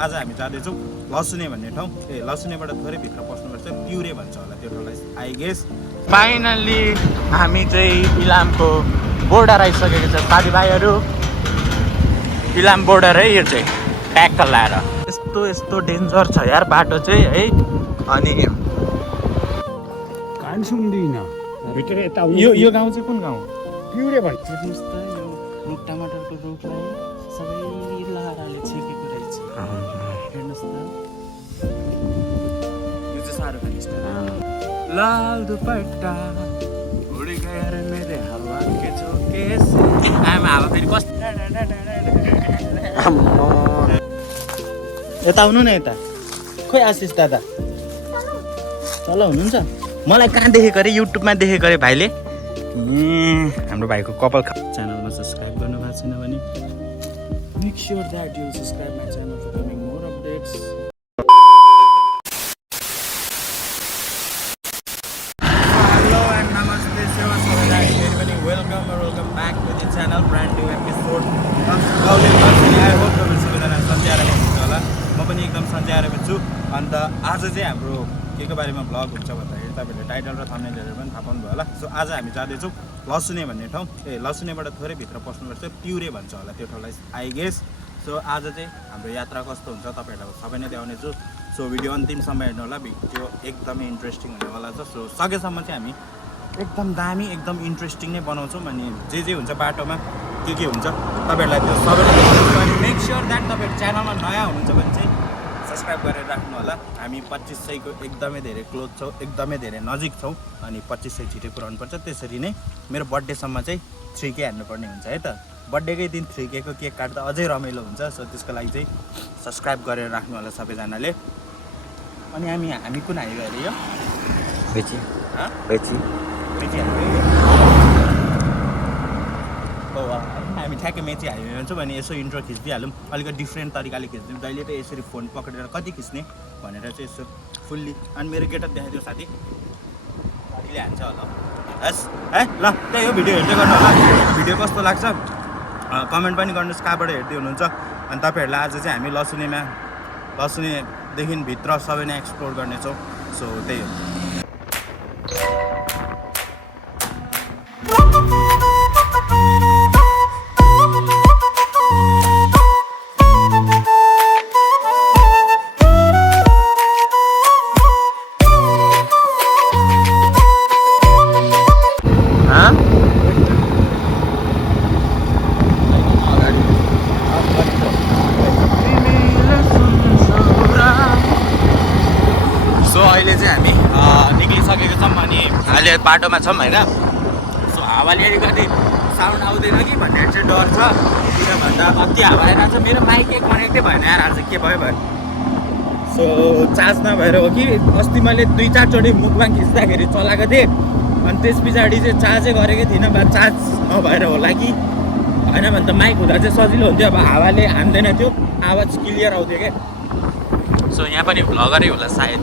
आज हामी जाँदैछौँ लसुने भन्ने ठाउँ। लसुनेबाट थोरै भित्र पस्नुपर्छ, पिउरे भन्छ होला त्यो ठाउँलाई आई गेस। फाइनल्ली हामी चाहिँ इलामको बोर्डर आइसकेको छ साथीभाइहरू। इलाम बोर्डर है यो चाहिँ ट्याक्क लाएर। यस्तो डेन्जर छ यार बाटो चाहिँ है। अनि कान सुन्दिन भित्र यता यो गाउँ चाहिँ कुन गाउँ? पिउरे भन्छ। हेर्नुहोस् त यो रुख टमाटरको रुखलाई सबै लहराले छेकेको रहेछ। हेर्नुहोस् त यो चाहिँ साह्रो खाने स्टाइल। लाल दुपट्टा उडी गया रे मेरे हवा के झोंके से। आमा हावा फेरि कस्तो यता आउनु न यता। खोइ आशिष दादा तल हुनुहुन्छ? मलाई कहाँ देखेको अरे? युट्युबमा देखेको अरे भाइले। हाम्रो भाइको कपाल च्यानलमा सब्सक्राइब गर्नु भएको छैन भने make sure that you subscribe my channel for coming more updates. Hello and नमस्ते सेवा सबैलाई फेरि पनि welcome back to the channel brand new episode. I hope तपाईँ सबैजना सन्चै आएर हुनुहुन्छ होला। म पनि एकदम सन्चै आएर छु। अन्त आज चाहिँ हाम्रो के बारेमा भ्लग हुन्छ भन्दाखेरि तपाईँहरूले टाइटल र थम्बनेल हेरेर पनि थाहा पाउनुभयो होला। सो आज हामी जाँदैछौँ लसुने भन्ने ठाउँ। लसुनेबाट थोरै भित्र पस्नुपर्छ, पिउरे भन्छ होला त्यो ठाउँलाई आई गेस। सो आज चाहिँ हाम्रो यात्रा कस्तो हुन्छ तपाईँहरूलाई सबै नै देखाउने छु। सो भिडियो अन्तिमसम्म हेर्नु होला, भिडियो एकदमै इन्ट्रेस्टिङ हुनेवाला छ। सो सकेसम्म चाहिँ हामी एकदम दामी एकदम इन्ट्रेस्टिङ नै बनाउँछौँ। अनि जे हुन्छ बाटोमा के हुन्छ तपाईँहरूलाई त्यो सबैले देखाउँछु। अनि मेक स्योर द्याट तपाईँहरू च्यानलमा नयाँ हुनुहुन्छ भने चाहिँ सब्सक्राइब गरेर राख्नु होला। हामी 2500 को एकदमै धेरै क्लोज छौँ, एकदमै धेरै नजिक छौँ। अनि 2500 छिटै पुऱ्याउनुपर्छ। त्यसरी नै मेरो बर्थडेसम्म चाहिँ 3K हान्नुपर्ने हुन्छ है त। बर्थडेकै दिन 3K को केक काट्दा अझै रमाइलो हुन्छ। सो त्यसको लागि चाहिँ सब्सक्राइब गरेर राख्नु होला सबैजनाले। अनि हामी कुन हाइवे अरे यो? बेची हामी ठ्याक्कै मेची हाइवे हुन्छौँ भने यसो इन्ट्रो खिचिदिइहालौँ। अलिकति डिफ्रेन्ट तरिकाले खिच्दिउँ। जहिले त यसरी फोन पक्रेर कति खिच्ने भनेर चाहिँ यसो फुल्ली। अनि मेरो गेटअप देखाइदियो साथी, कतिले हान्छ होला हस् है। ल त्यही हो, भिडियो हेर्दै गर्नु होला। भिडियो कस्तो लाग्छ कमेन्ट पनि गर्नुहोस् कहाँबाट हेर्दै हुनुहुन्छ। अनि तपाईँहरूलाई आज चाहिँ हामी लसुनेदेखि भित्र सबै नै एक्सप्लोर गर्नेछौँ। सो त्यही हो। अहिले चाहिँ हामी निक्लिसकेको छौँ अनि अहिले बाटोमा छौँ होइन। सो हावाले अलिकति साउन्ड आउँदैन कि भन्ने चाहिँ डर छ। किन भन्दा अति हावा आइरहेको छ। मेरो माइक कनेक्टै भएन यार आज, के भयो भयो। सो चार्ज नभएर हो कि अस्ति मैले 2-4 चोटि मुखमा खिच्दाखेरि चलाएको थिएँ। अनि त्यस पछाडि चाहिँ चार्जै गरेकै थिइनँ। बा चार्ज नभएर होला कि होइन भने त माइक हुँदा चाहिँ सजिलो हुन्थ्यो। अब हावाले हान्दैन थियो, आवाज क्लियर आउँथ्यो क्या। सो यहाँ पनि भ्लगरै होला सायद।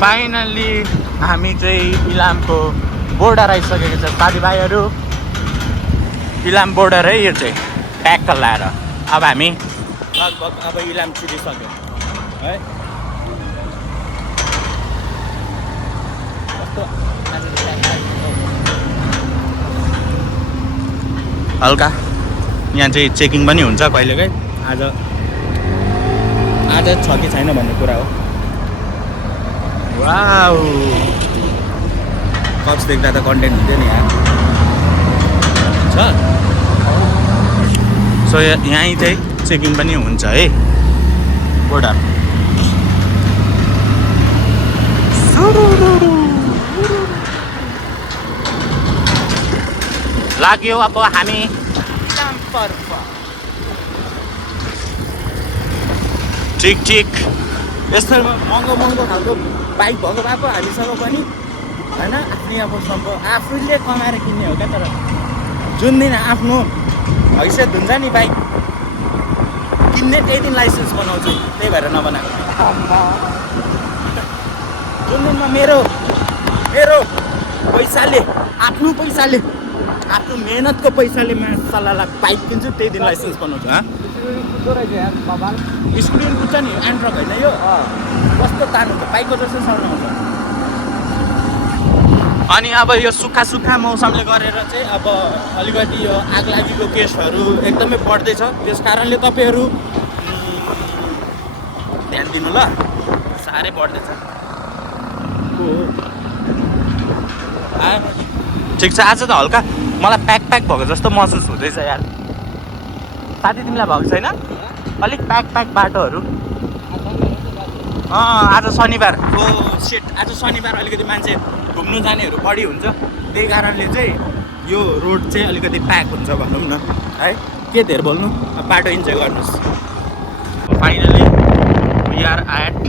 फाइनल्ली हामी चाहिँ इलामको बोर्डर आइसकेको छ साथीभाइहरू। इलाम बोर्डर है यो चाहिँ ट्याक्क लाएर। अब हामी लगभग अब इलाम छिरिसक्यो है। कस्तो हल्का यहाँ चाहिँ चेकिङ पनि हुन्छ कहिलेकाहीँ। आज छ कि छैन भन्ने कुरा हो। वाउ कप्स देख्दा त कन्टेन्ट हुन्थ्यो नि यहाँ छ। सो यहीँ चाहिँ चेकिङ पनि हुन्छ है बोर्डर। लाग्यो अब हामी ठिक यस्तो महँगो खालको बाइक भएको भए पो हामीसँग पनि होइन। आफ्नै अब आफूले कमाएर किन्ने हो क्या। तर जुन दिन आफ्नो हैसियत हुन्छ नि बाइक किन्ने त्यही दिन लाइसेन्स बनाउँछु। त्यही भएर नबनाएको। जुन दिनमा मेरो पैसाले आफ्नो मेहनतको पैसाले मासालालाई बाइक किन्छु त्यही दिन लाइसेन्स बनाउँछु स्कुटी कुद्छ नि एन्ड्रक होइन यो कस्तो तार्नु हुन्छ बाइकको जस्तो सर्नु हुन्छ अनि अब यो सुक्खा मौसमले गरेर चाहिँ अब अलिकति यो आगलागीको केसहरू एकदमै बढ्दैछ त्यस कारणले तपाईँहरू ध्यान दिनु ल साह्रै बढ्दैछ ठिक छ आज त हल्का मलाई प्याक भएको जस्तो महसुस हुँदैछ यार साथी तिमीलाई भएको छैन अलिक प्याक बाटोहरू आज शनिबार आज शनिबार अलिकति मान्छे घुम्नु जानेहरू बढी हुन्छ त्यही कारणले चाहिँ यो रोड चाहिँ अलिकति प्याक हुन्छ भनौँ न है के धेरै बोल्नु अब बाटो इन्जोय गर्नुहोस् फाइनली वी आर एट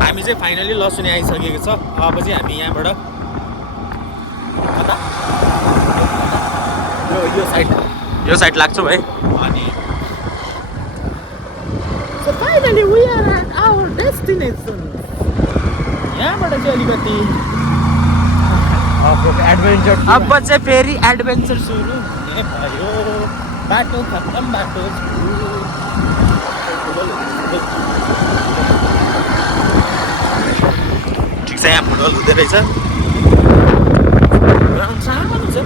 हामी चाहिँ फाइनली लसुने आइसकेको छ अब चाहिँ हामी यहाँबाट कता यो साइड लाग्छौँ है अनि So finally we are at our destination. यहाँबाट चाहिँ अलिकति अब चाहिँ फेरि एडभेन्चर सुरु हुने भयो बाटो खत्तम बाटो ठिक छ यहाँ फुटबल हुँदो रहेछ सानो छ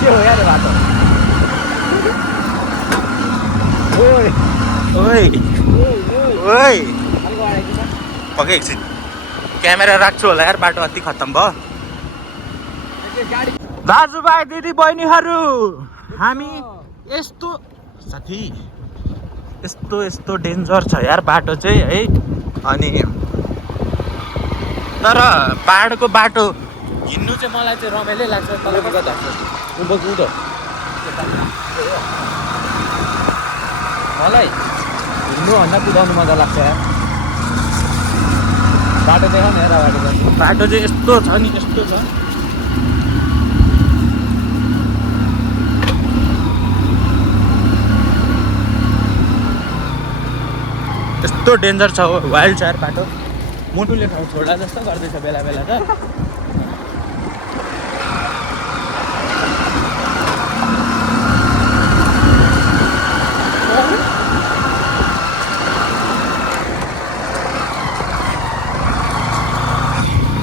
के हो यार बाटो पक्कै एकछिन क्यामेरा राख्छु होला यार बाटो अति खत्तम भयो दाजुभाइ दिदी बहिनीहरू हामी यस्तो साथी यस्तो डेन्जर छ यार बाटो चाहिँ है अनि तर पाहाडको बाटो हिँड्नु चाहिँ मलाई चाहिँ रमाइलो लाग्छ मलाई हिँड्नुभन्दा कुदाउनु मजा लाग्छ यार बाटो देख न हेर बाटो चाहिँ यस्तो छ नि यस्तो छ यस्तो डेन्जर छ वाइल्ड छ यार बाटो मुटुले ठाउँ छोडा जस्तो गर्दैछ बेला बेला त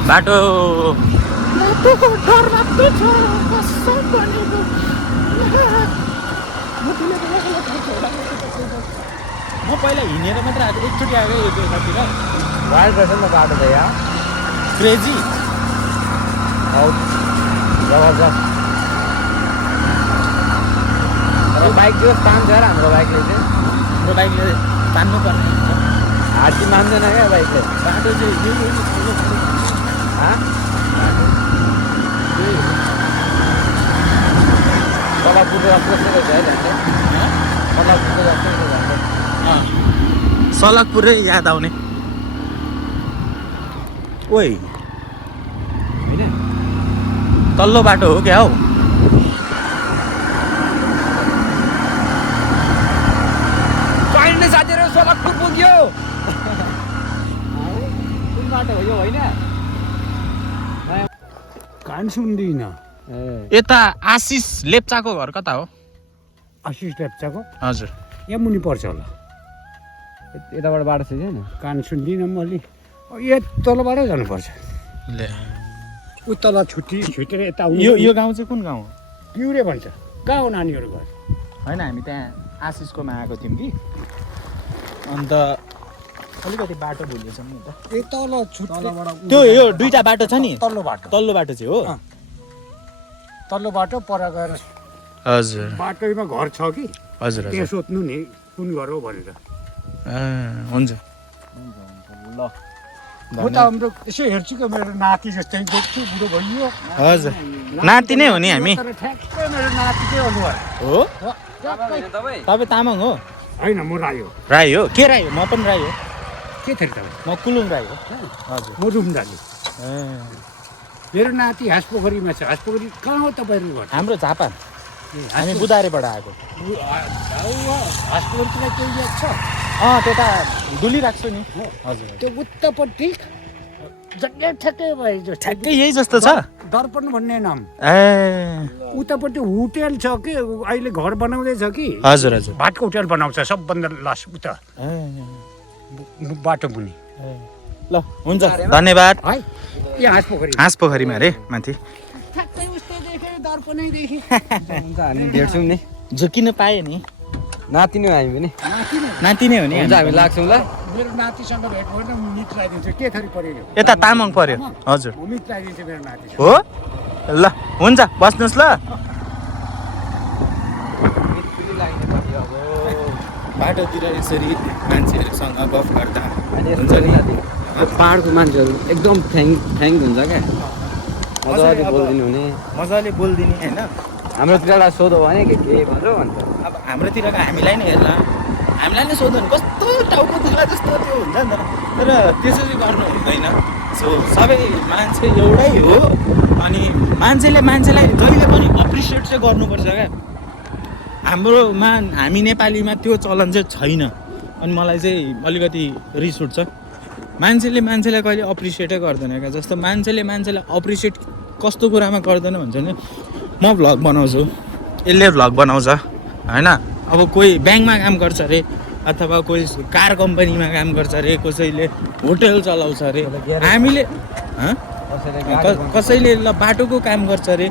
बाटो डर लाग्दो छ कसम भनेको म पहिला हिँडेर मात्र आज एकचोटि आएको एक साथीतिर वाइल्ड रहेछ नि त बाटो त यहाँ क्रेजी जबरजस्त बाइक जो तान्छ यार हाम्रो बाइकले चाहिँ तान्नु पर्ने हुन्छ हात्ती मान्दैन क्या बाइकले बाटो चाहिँ सलापुरको जस्तो रहेछ है सलापुरको जस्तो सलकपुरै याद आउने ओइ तल्लो बाटो हो क्या हौ कहिले साथीहरू सलकपुर पुग्यो कुन बाटो हो यो होइन कान सुन्दिन यता आशिष लेप्चाको घर कता हो आशिष लेप्चाको हजुर यहाँ मुनि पर्छ होला यताबाट बाटो छ हैन कान सुन्दिनँ मैले यो तलबाटै जानुपर्छ ले उ तल छुटेर यता यो गाउँ चाहिँ कुन गाउँ हो पिउरे भन्छ कहाँ हो नानीहरू घर होइन हामी त्यहाँ आशिषकोमा आएको थियौँ कि अन्त अलिकति बाटो भुलेछौँ नि त ए तल त्यो यो दुईटा बाटो छ नि तल्लो बाटो चाहिँ हो तल्लो बाटो पर गएर हजुर बाटोमा घर छ कि हजुर त्यो सोध्नु नि कुन घर हो भनेर हुन्छ ल म त हाम्रो यसो हेर्छु कि मेरो नाति जस्तै देख्छु बुढो भइयो हजुर नाति नै हो नि हामी तर ठ्याक्कै मेरो नातिकै अनुहार हो तपाईँ तपाईँ तामाङ हो होइन म राई हो राई हो के राई हो म पनि राई हो के थियो तपाईँ म कुलुङ राई हो हजुर म रुमदानी मेरो नाति हाँसपोखरीमा छ हाँसपोखरी कहाँ हो तपाईँहरूको घर हाम्रो झापा हामी बुधारेबाट आएको हस्पिटलतिर केही याद छ त्यता डुली राख्छु नि हजुर त्यो उत्तापट्टि जग्गा ठ्याक्कै भयो ठ्याक्कै यही जस्तो छ दर्पण भन्ने नाम ए उतापट्टि होटेल छ कि अहिले घर बनाउँदैछ कि हजुर हजुर भातको होटेल बनाउँछ सबभन्दा लास्ट उता बाटो मुनि ल हुन्छ धन्यवाद है यहाँ हाँस पोखरीमा अरे माथि ठ्याक्कै उस्तै देखेँ दर्पणै देखेँ हुन्छ हामी भेट्छौँ नि झुकिन पाएँ नि नाति नै हामी पनि नाति नै हो नि हुन्छ हामी लाग्छौँ ल मेरो नातिसँग भेट भएन मित लगाइदिन्छु के थरी पऱ्यो यता तामाङ पर्यो हजुर मित लगाइदिन्छु मेरो नाति हो ल हुन्छ बस्नुहोस् ल बाटोतिर यसरी मान्छेहरूसँग गफ गर्दा हुन्छ नि पाहाडको मान्छेहरू एकदम फ्याङ्क हुन्छ क्या मजाले बोलिदिनु हुने मजाले बोलिदिने होइन हाम्रोतिरलाई सोधो भने के भन्छ भन्छ अब हाम्रोतिरको हामीलाई नै हेर्ला हामीलाई नै सोध्यो भने कस्तो टाउको दुख्ला जस्तो त्यो हुन्छ नि त तर त्यसरी गर्नु हुँदैन सो सबै मान्छे एउटै हो अनि मान्छेले मान्छेलाई जहिले पनि अप्रिसिएट चाहिँ गर्नुपर्छ क्या हाम्रोमा हामी नेपालीमा त्यो चलन चाहिँ छैन अनि मलाई चाहिँ अलिकति रिस उठ्छ मान्छेले मान्छेलाई कहिले अप्रिसिएटै गर्दैन क्या जस्तो मान्छेले मान्छेलाई अप्रिसिएट कस्तो कुरामा गर्दैन भन्छ भने म भ्लग बनाउँछु यसले भ्लग बनाउँछ होइन अब कोही ब्याङ्कमा काम गर्छ अरे अथवा कोही कार कम्पनीमा काम गर्छ अरे कसैले होटल चलाउँछ अरे हामीले कसैले ल बाटोको काम गर्छ अरे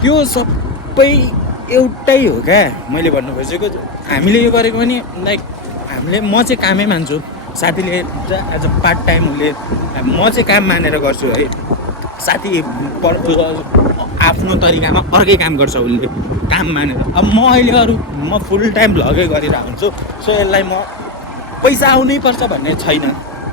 त्यो सबै एउटै हो क्या मैले भन्नु खोजेको हामीले यो गरेको पनि लाइक हामीले म चाहिँ कामै मान्छु साथीले एज अ पार्ट टाइम उसले म चाहिँ काम मानेर गर्छु है साथी आफ्नो तरिकामा अर्कै काम गर्छ उसले काम मानेर अब म अहिले म फुल टाइम भ्लगै गरिरहेको हुन्छु सो यसलाई म पैसा आउनै पर्छ भन्ने छैन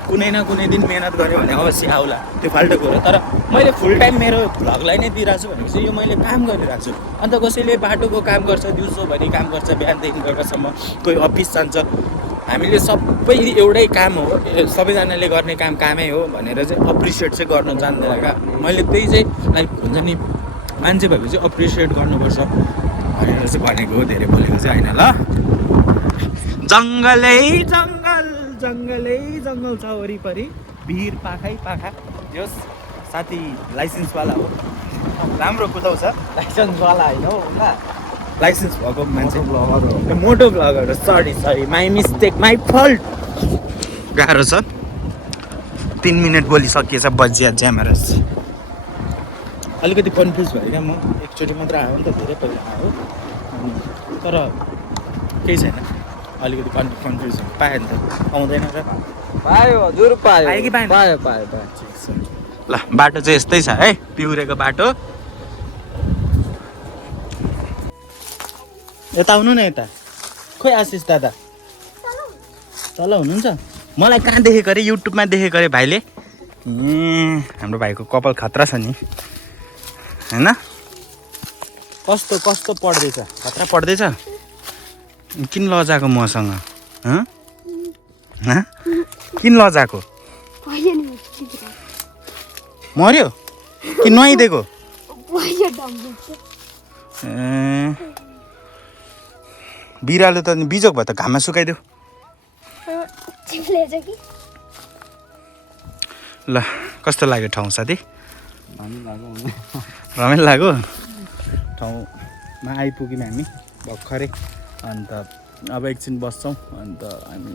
कुनै न कुनै दिन मेहनत गऱ्यो भने अवश्य आउला त्यो फाल्टो कुरो तर मैले फुल टाइम मेरो भ्लगलाई नै दिइरहेको छु भनेपछि यो मैले काम गरिरहेको छु अन्त कसैले बाटोको काम गर्छ दिउँसोभरि काम गर्छ बिहानदेखि बेलुकासम्म कोही अफिस जान्छ हामीले सबै एउटै काम हो सबैजनाले गर्ने कामै हो भनेर चाहिँ अप्रिसिएट चाहिँ गर्न जान्दैन क्या मैले त्यही चाहिँ लाइक हुन्छ नि मान्छे भएपछि अप्रिसिएट गर्नुपर्छ भनेर चाहिँ भनेको हो धेरै बोलेको चाहिँ होइन ल जङ्गलै जङ्गल छ वरिपरि भिर पाखा जस साथी लाइसेन्सवाला हो राम्रो कुदाउँछ लाइसेन्सवाला होइन हो लाइसेन्स भएको मान्छे मोटो भ्लगर हो sorry my mistake my fault गाह्रो छ 3 मिनट बोलिसकिएछ बजिया ज्यामरस अलिकति कन्फ्युज भयो क्या म एकचोटि मात्र आयो नि त धेरै पहिला आयो तर केही छैन अलिकति कन्फ्युज पायो नि त आउँदैन र पायो हजुर पायो कि पाएन पायो ल बाटो चाहिँ यस्तै छ है पिउरेको बाटो यता आउनु न यता खोइ आशिष दादा तल हुनुहुन्छ मलाई कहाँ देखेको अरे युट्युबमा देखेको अरे भाइले हाम्रो भाइको कपाल खतरा छ नि होइन कस्तो पढ्दैछ खतरा पढ्दैछ किन लजाको मसँग किन लजाको मर्यो कि नुहाइदिएको बिरालो त बिजोक भयो त घाममा सुकाइदेऊ ल कस्तो लाग्यो ठाउँ साथी रमाइलो लाग्यो ठाउँमा आइपुग्यौँ हामी भर्खरै अन्त अब एकछिन बस्छौँ अन्त हामी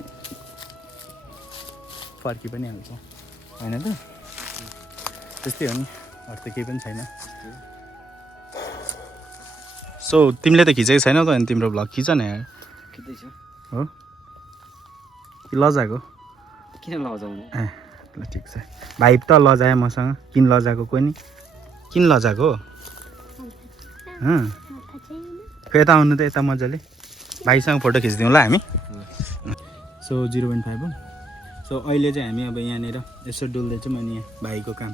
फर्की पनि हाल्छौँ होइन त त्यस्तै हो नि अरू त केही पनि छैन सो तिमीले त खिचेको छैनौ त अनि तिम्रो भ्लग खिच न यार खिच्दैछु हो कि लजाको किन लजाउने ल ठिक छ भाइ त लजायो मसँग किन लजाको कोही नि किन लजाको खै यता आउनु त यता मजाले भाइसँग फोटो खिचिदिउँ ल हामी सो 0.5 हो सो अहिले चाहिँ हामी अब यहाँनिर यसो डुल्दैछौँ अनि यहाँ भाइको काम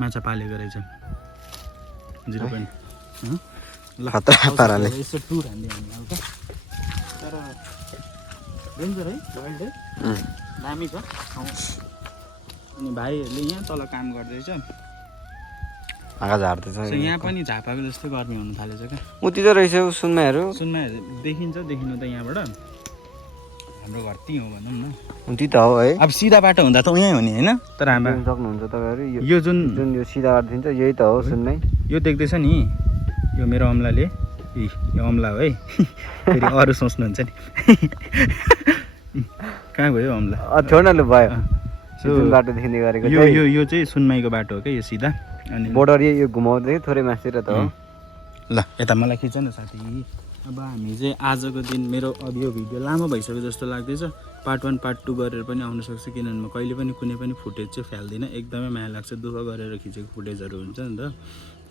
माछा पालेको रहेछ 0.5 ल खतरा पाराले यसो टुर हान्दै हामी हल्का तर डेन्जर है वाइल्ड है दामी छ ठाउँ अनि भाइहरूले यहाँ तल काम गर्दैछ आकाश झार्दैछ सो यहाँ पनि झापाको जस्तो गर्मी हुन थालेछ क्या उति त रहेछ सुनमाहरू सुनमा देखिन्छ देखिनु त यहाँबाट हाम्रो घर त्यहीँ हो भनौँ न उति त हो है अब सिधा बाटो हुँदा त उहीँ हो नि होइन तर हाम्रो सक्नुहुन्छ तपाईँहरू यो जुन जुन यो सिधा बाटो दिन्छ यही त हो सुनमै यो देख्दैछ नि यो मेरो अम्लाले यो अम्ला हो है फेरि अरू सोच्नुहुन्छ नि कहाँ गयो अम्ला छोड न लु भयो सो जुन बाटो देखिँदै गरेको यो यो यो चाहिँ सुनमाईको बाटो हो क्या यो सिधा अनि बोर्डर यो घुमाउँदै थोरै मासेर त हो ल यता मलाई खिच न साथी अब हामी चाहिँ आजको दिन मेरो अब यो भिडियो लामो भइसक्यो जस्तो लाग्दैछ पार्ट 1 पार्ट 2 गरेर पनि आउन सक्छ किनभने म कहिले पनि कुनै पनि फुटेज चाहिँ फ्याल्दिनँ एकदमै माया लाग्छ दुःख गरेर खिचेको फुटेजहरू हुन्छ नि त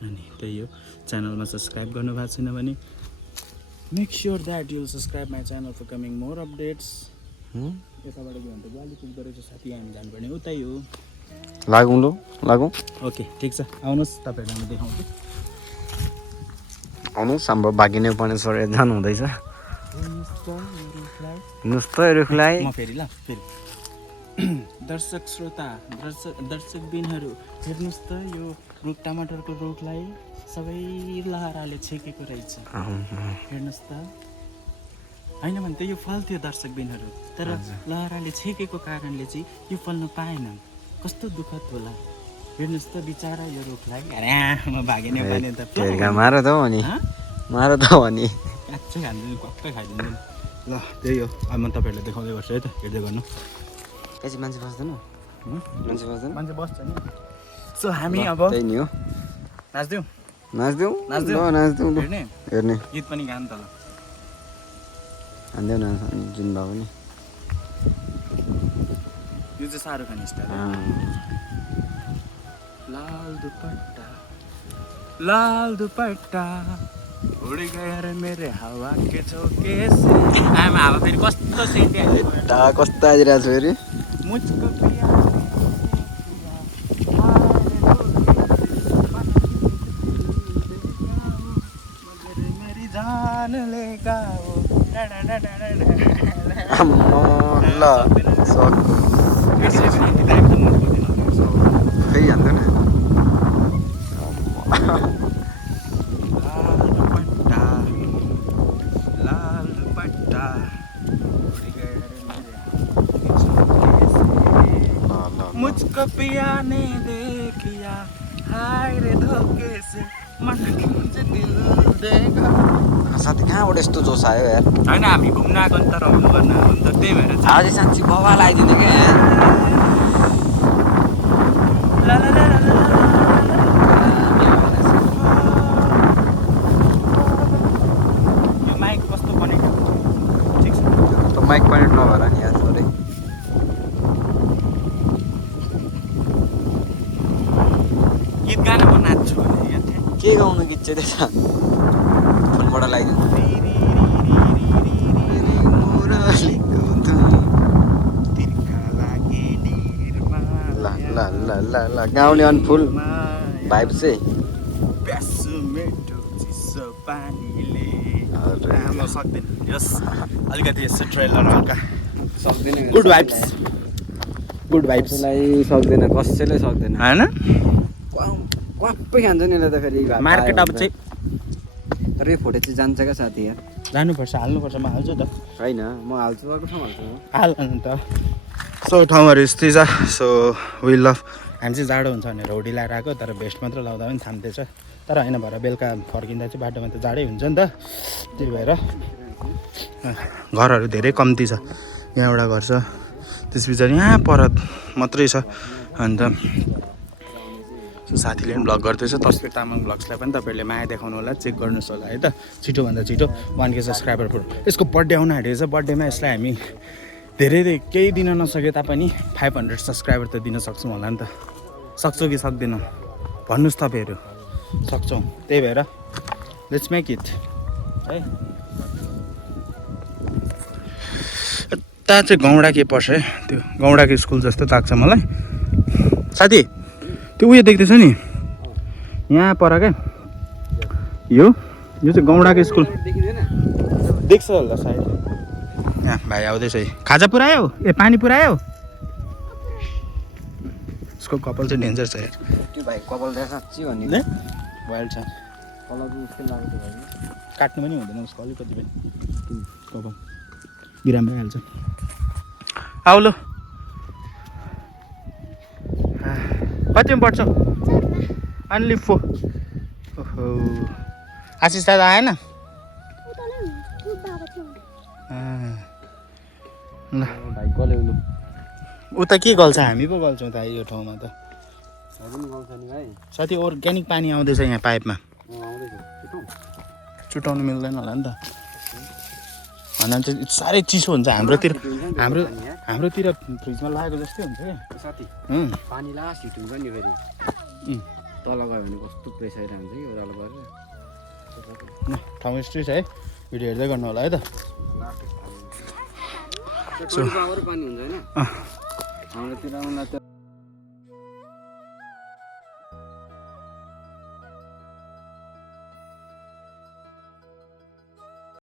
अनि त्यही हो च्यानलमा सब्सक्राइब गर्नु भएको छैन भने make sure that you subscribe my channel for coming more updates यताबाट गयो भने त गाली पुग्दो रहेछ साथी हामी जानुपर्ने उतै हो लागौँ लु लागौँ ओके ठिक छ आउनुहोस् तपाईँहरूलाई म देखाउँछु आउनुहोस् हाम्रो भागिने पर्ने सर जानु हुँदैछ हिँड्नुहोस् त रुखलाई म फेरि ल फेरि दर्शक श्रोता दर्शक बिनहरू हेर्नुहोस् त यो रुख टमाटरको रुखलाई सबै लहराले छेकेको रहेछ हेर्नुहोस् त होइन भने त यो फल्थ्यो दर्शक बिनहरू तर लहराले छेकेको कारणले चाहिँ यो फल्न पाएन कस्तो दुःखद होला हेर्नुहोस् त बिचरा यो रुखलाई म भागिने पानी त मार त हो नि मार त हो नि काँचै खाँदैन पक्कै खाइदिँदैन ल त्यही हो अब म तपाईँहरूलाई देखाउँदै गर्छु है त हेर्दै गर्नु कसै मान्छे बस्दैन मान्छे बस्दैन मान्छे बस्छ नि सो हामी अब त्यही नि हो नाच्दिउँ नाच्दिउँ नाच्दिउँ नाच्दिउँ लु हेर्ने हेर्ने गीत पनि गानु त ल हान्देऊ न जुन भए पनि यो चाहिँ शाहरुख खान स्टाइल लाल दुपट्टा उड़ गया रे मेरे हवा के झोंके से आमा हावा फेरि कस्तो सेन्टी टा कस्तो आइरहेको छ फेरि मुझको पिया मेरी जान ले गाओ ल सक फेरि हान्दैन मुझको पिया ने देखिया हाय रे धोखे से मन के मुझे दिल देगा साथी कहाँबाट यस्तो जोस आयो यार होइन हामी घुम्न आएको नि त रमाइलो गर्न आएको नि त त्यही भएर आज साँच्ची बवाल आइदिने क्या ला ला ला ला ला यो माइक कस्तो बनेको ठिक छ त्यो माइक कनेक्ट नभएर नि यार सरी गीत गाना म नाच्छु के गाउनु गीत चाहिँ त्यसो फोनबाट लगाइदिनु ल ल ल ल गाउने अन फुल भाइब चाहिँ म सक्दैन यस अलिकति यस्तो ट्रेलर हल्का सक्दैन गुड भाइब्स कसैलाई सक्दैन कसैले सक्दैन होइन क्वाप्पै खान्छ नि त फेरि मार्केट अब चाहिँ तर यो फोटो चाहिँ जान्छ क्या साथी यार जानुपर्छ हाल्नुपर्छ म हाल्छु त होइन म हाल्छु अर्को ठाउँ हाल्छु हाल अन्त सो ठाउँहरू यस्तै छ सो वी लभ हामी चाहिँ जाडो हुन्छ भनेर हुडी लगाएर आएको तर भेस्ट मात्र लाउँदा पनि थाम्दैछ तर होइन भएर बेलुका फर्किँदा चाहिँ बाटोमा त जाडै हुन्छ नि त त्यही भएर घरहरू धेरै कम्ती छ यहाँ एउटा घर छ त्यस पछाडि यहाँ पर मात्रै छ अन्त साथीले पनि भ्लग गर्दैछ तस्बिर तामाङ भ्लग्सलाई पनि तपाईँहरूले माया देखाउनु होला चेक गर्नुहोस् होला है त छिटोभन्दा छिटो 1K सब्सक्राइबर पुरो यसको बर्थडे आउन आँटेको छ बर्थडेमा यसलाई हामी धेरै केही दिन नसके तापनि 500 सब्सक्राइबर त दिन सक्छौँ होला नि त सक्छौँ कि सक्दैनौँ भन्नुहोस् तपाईँहरू सक्छौँ त्यही भएर लेट्स मेक इट है यता चाहिँ गौडा के पर्छ है त्यो गौडाको स्कुल जस्तो लाग्छ मलाई साथी त्यो उयो देख्दैछ नि यहाँ पर क्या यो चाहिँ गौडाको स्कुल देख्छ होला सायद यहाँ भाइ आउँदैछ है खाजा पुऱ्यायो ए पानी पुऱ्यायो उसको कपाल चाहिँ डेन्जर छ यार त्यो भाइ कपाल देख साँच्ची भन्ने ले वाइल्ड छ कलर पनि मुस्किल लाग्छ भाइ काट्नु पनि हुँदैन उसको अलिकति पनि कपाल बिराम भइहाल्छ आऊ ल कतिमा पढ्छौ अन्ली 4 ओहो आशिष दादा आएन ल भाइ गल्यो उता के गल्छ हामी पो गल्छौँ त यो ठाउँमा त पनि गल्छ नि भाइ साथी अर्ग्यानिक पानी आउँदैछ यहाँ पाइपमा आउँदैछ चुटाउनु मिल्दैन होला नि त भन चाहिँ साह्रै चिसो हुन्छ हाम्रोतिर फ्रिजमा लागेको जस्तै हुन्छ क्या साथी पानी लास्ट हिट हुन्छ नि फेरि तल गयो भने कस्तो प्रेसर हुन्छ कि ओह्रालो गरेर ठाउँ यस्तै छ है भिडियो हेर्दै गर्नु होला है त पानी हुन्छ होइन हाम्रोतिर